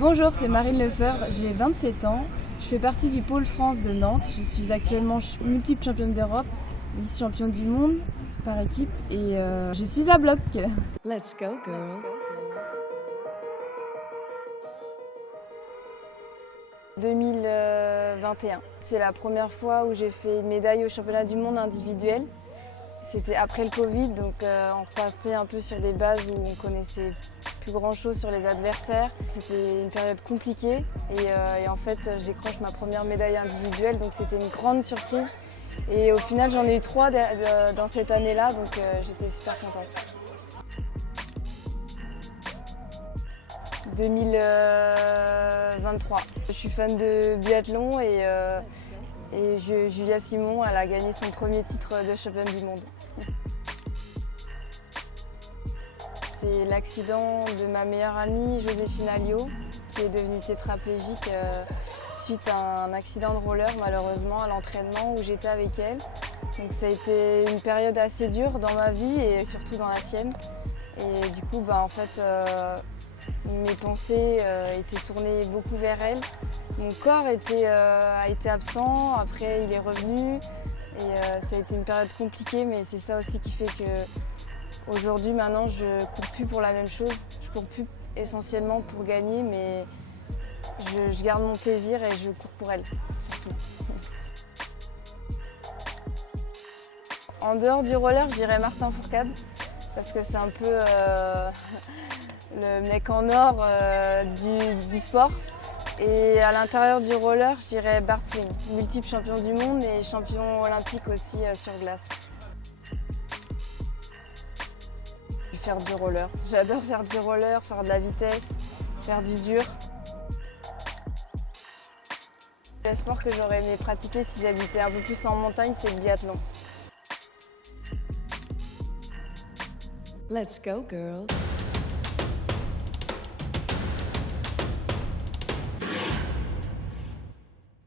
Bonjour, c'est Marine Lefebvre, j'ai 27 ans, je fais partie du pôle France de Nantes, je suis actuellement multiple championne d'Europe, vice-championne du monde par équipe et je suis à bloc. Let's go, girl. 2021, c'est la première fois où j'ai fait une médaille au championnat du monde individuel. C'était après le Covid, donc on repartait un peu sur des bases où on connaissait plus grand chose sur les adversaires. C'était une période compliquée et en fait je décroche ma première médaille individuelle, donc c'était une grande surprise. Et au final j'en ai eu 3 dans cette année-là, donc j'étais super contente. 2023. Je suis fan de biathlon et Julia Simon, elle a gagné son premier titre de championne du monde. C'est l'accident de ma meilleure amie Joséphine Alliot qui est devenue tétraplégique suite à un accident de roller malheureusement à l'entraînement où j'étais avec elle. Donc ça a été une période assez dure dans ma vie et surtout dans la sienne. Et du coup en fait mes pensées étaient tournées beaucoup vers elle. Mon corps a été absent, après il est revenu et ça a été une période compliquée, mais c'est ça aussi qui fait que aujourd'hui maintenant je cours plus pour la même chose. Je cours plus essentiellement pour gagner, mais je garde mon plaisir et je cours pour elle surtout. En dehors du roller, je dirais Martin Fourcade parce que c'est un peu le mec en or du sport. Et à l'intérieur du roller, je dirais Bart Swing, multiple champion du monde et champion olympique aussi sur glace. Je vais faire du roller. J'adore faire du roller, faire de la vitesse, faire du dur. Le sport que j'aurais aimé pratiquer si j'habitais un peu plus en montagne, c'est le biathlon. Let's go, girl.